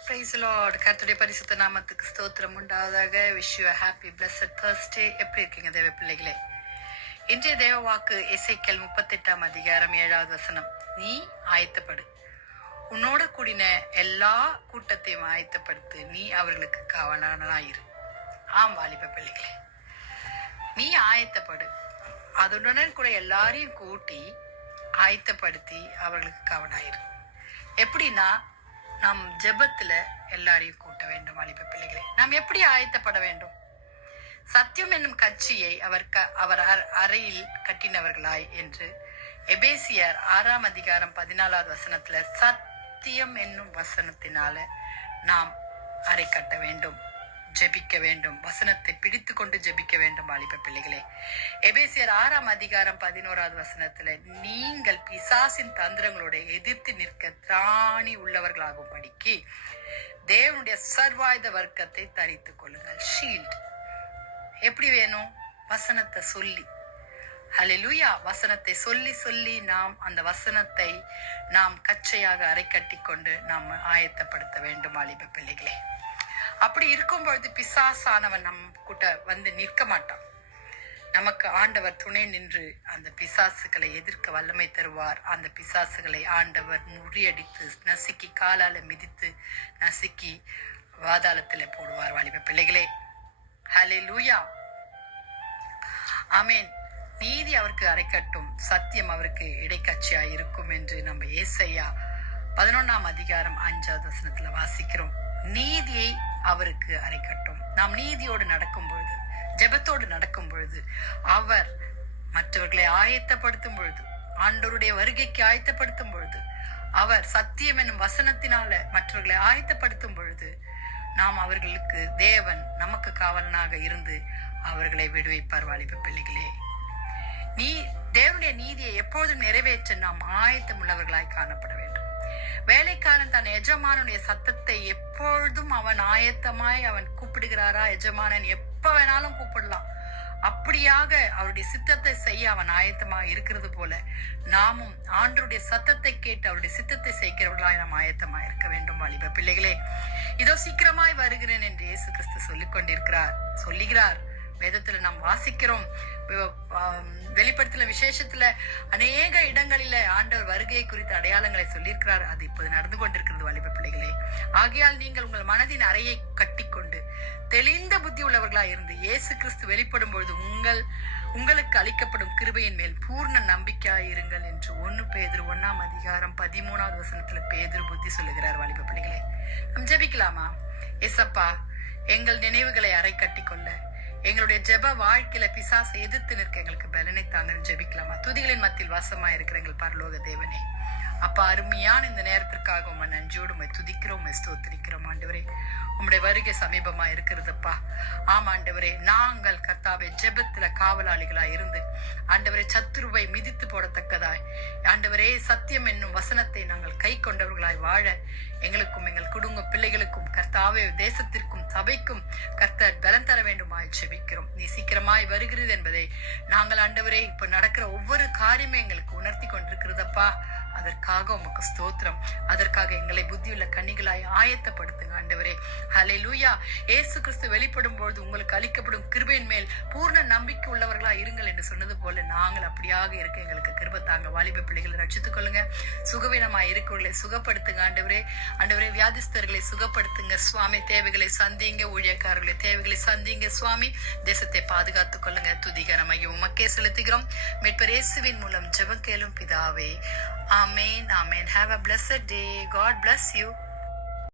Price Lord. கர்த்தருடைய பரிசுத்த நாமத்துக்கு ஸ்தோத்திரம் உண்டாவதாக. Wish you happy blessed Thursday. எப்படி இருக்கீங்க தேவ பிள்ளைகளே? இன்றைய தேவ வாக்கு எசேக்கியேல் 38 அதிகாரம் 7வது வசனம். நீ ஆயத்தப்படு, உன்னோட கூடின எல்லா கூட்டத்தையும் ஆயத்தப்படுத்து, நீ அவர்களுக்கு காவலானாயிரு. ஆம் வாலிப பிள்ளைகளே, நீ ஆயத்தப்படு, அதுடன் கூட எல்லாரையும் கூட்டி ஆயத்தப்படுத்தி அவர்களுக்கு காவலாயிரு. எப்படின்னா, நாம் ஜெபத்துல எல்லாரையும் கூட்ட வேண்டும். வாலிப பிள்ளைகளே, நாம் எப்படி ஆயத்தப்பட வேண்டும்? சத்தியம் என்னும் கட்சியை அவர் அறையில் கட்டினவர்களாய் என்று எபேசியர் 6 அதிகாரம் 14வது வசனத்துல சத்தியம் என்னும் வசனத்தினால நாம் அறை கட்ட வேண்டும், ஜெபிக்க வேண்டும், வசனத்தை பிடித்து கொண்டு ஜெபிக்க வேண்டும். வாலிப பிள்ளைகளே, எபேசியர் 6 அதிகாரம் 11வது வசனத்துல நீங்கள் பிசாசின் தந்திரங்களோட எதிர்த்து நிற்க திராணி உள்ளவர்களாகும் படிக்கு தேவனுடைய சர்வாயுத வர்க்கத்தை தரித்துக் கொள்ளுங்கள். ஷீல்ட் எப்படி வேணும்? வசனத்தை சொல்லி, ஹல்லேலூயா, வசனத்தை சொல்லி சொல்லி நாம் அந்த வசனத்தை நாம் கச்சையாக அறை கட்டி கொண்டு நாம் ஆயத்தப்படுத்த வேண்டும். வாலிப பிள்ளைகளே, அப்படி இருக்கும் பொழுது பிசாசானவன் நம் கூட்ட வந்து நிற்க மாட்டான். நமக்கு ஆண்டவர் துணை நின்று அந்த பிசாசுகளை எதிர்க்க வல்லமை தருவார். அந்த பிசாசுகளை ஆண்டவர் முறியடித்து நசுக்கி காலால மிதித்து நசுக்கி வாதாளத்துல போடுவார். வாலிப பிள்ளைகளே, ஹல்லேலூயா, ஆமேன். நீதி அவருக்கு அரைக்கட்டும், சத்தியம் அவருக்கு இடைக்கட்சியா இருக்கும் என்று நம்ம ஏசாயா 11 அதிகாரம் 5வது வசனத்துல வாசிக்கிறோம். நீதியை அவருக்கு அரைக்கட்டும். நாம் நீதியோடு நடக்கும் பொழுது, ஜெபத்தோடு நடக்கும் பொழுது, அவர் மற்றவர்களை ஆயத்தப்படுத்தும் பொழுது, ஆண்டவருடைய வருகைக்கு ஆயத்தப்படுத்தும் பொழுது, அவர் சத்தியம் என்னும் வசனத்தினால மற்றவர்களை ஆயத்தப்படுத்தும் பொழுது, நாம் அவர்களுக்கு தேவன் நமக்கு காவலனாக இருந்து அவர்களை விடுவிப்பார். வாலிப பிள்ளைகளே, நீ தேவனுடைய நீதியை எப்போதும் நிறைவேற்ற நாம் ஆயத்தம் உள்ளவர்களாய் காணப்பட வேண்டும். வேலைக்காரன் தன் எஜமானுடைய சத்தத்தை எப்பொழுதும் அவன் ஆயத்தமாய் அவன் கூப்பிடுகிறாரா? எஜமானன் எப்ப வேணாலும் கூப்பிடலாம். அப்படியாக அவருடைய சித்தத்தை செய்ய அவன் ஆயத்தமாக இருக்கிறது போல நாமும் ஆண்டருடைய சத்தத்தை கேட்டு அவருடைய சித்தத்தை செய்கிறவர்களாய் நாம் ஆயத்தமாக இருக்க வேண்டும். வாலிப பிள்ளைகளே, இதோ சீக்கிரமாய் வருகிறேன் என்று இயேசு கிறிஸ்து சொல்லுகிறார். வேதத்துல நாம் வாசிக்கிறோம். வெளிப்படுத்தல விசேஷத்துல அநேக இடங்களில ஆண்டவர் வருகையை குறித்த அடையாளங்களை சொல்லியிருக்கிறார். அது இப்போது நடந்து கொண்டிருக்கிறது. வாலிப பிள்ளைகளே, ஆகையால் நீங்கள் உங்கள் மனதின் அறையை கட்டிக்கொண்டு தெளிந்த புத்தி உள்ளவர்களாய் இருந்து இயேசு கிறிஸ்து வெளிப்படும் பொழுது உங்களுக்கு அளிக்கப்படும் கிருபையின் மேல் பூர்ண நம்பிக்கையாயிருங்கள் என்று 1 பேதுரு 1 அதிகாரம் 13வது வசனத்துல பேதுரு புத்தி சொல்லுகிறார். வாலிப பிள்ளைகளே, நாம் ஜெபிக்கலாமா? ஏசப்பா, எங்கள் நினைவுகளை அறை கட்டி கொள்ள, எங்களுடைய ஜெப வாழ்க்கையில பிசாசை எதிர்த்து நிற்க எங்களுக்கு பலனை தாங்கன்னு ஜெபிக்கலாமா? துதிகளின் மத்தியில் வாசமா இருக்கிற எங்கள் பரலோக தேவனே, அப்பா, அருமையான இந்த நேரத்திற்காக உம்மை நன்றியோடு உம்மை துதிக்கிறோம், உம்மை ஸ்தோத்திரிக்கிறோம். ஆண்டவரே, உம்முடைய வருகை சமீபமா இருக்கிறதுப்பா. ஆமா ஆண்டவரே, நாங்கள் கர்த்தாவே ஜெபத்துல காவலாளிகளா இருந்து ஆண்டவரே சத்துருவை மிதித்து போடத்தக்கதாய் ஆண்டவரே சத்தியம் என்னும் வசனத்தை நாங்கள் கை கொண்டவர்களாய் வாழ எங்களுக்கும் எங்கள் குடும்ப பிள்ளைகளுக்கும் கர்த்தாவே தேசத்திற்கும் சபைக்கும் கர்த்தர் பலன் தர வேண்டுமாய் ஜெபிக்கிறோம். நீ சீக்கிரமாய் வருகிறது என்பதை நாங்கள் ஆண்டவரே இப்ப நடக்கிற ஒவ்வொரு காரியமே எங்களுக்கு உணர்த்தி கொண்டிருக்கிறதப்பா. அதற்காக உமக்கு ஸ்தோத்திரம். அதற்காக எங்களை புத்தியுள்ள கன்னிகளாய் ஆயத்தப்படுத்துங்க ஆண்டவரே. ஹல்லேலூயா. இயேசு கிறிஸ்து வெளிப்படும் பொழுது உங்களுக்கு அளிக்கப்படும் கிருபையின் மேல் பூர்ண நம்பிக்கை உள்ளவர்களா இருங்கள் என்று சொன்னது போல நாங்கள் அப்படியாக இருக்க எங்களுக்கு கிருபை தாங்க. வாலிப பிள்ளைகளை ரட்சித்துக் கொள்ளுங்க. சுகவீனமாய் இருக்கவர்களை சுகப்படுத்துங்க ஆண்டவரே. ஆண்டவரே, வியாதிஸ்தர்களை சுகப்படுத்துங்க சுவாமி. தேவைகளை சந்திங்க, ஊழியக்காரர்களை தேவைகளை சந்திங்க சுவாமி. தேசத்தை பாதுகாத்துக் கொள்ளுங்க. துதிகரமாக உமக்கே செலுத்துகிறோம். மீட்பர் இயேசுவின் மூலம் ஜெபம் கேளும் பிதாவே. Amen. Amen. Have a blessed day. God bless you.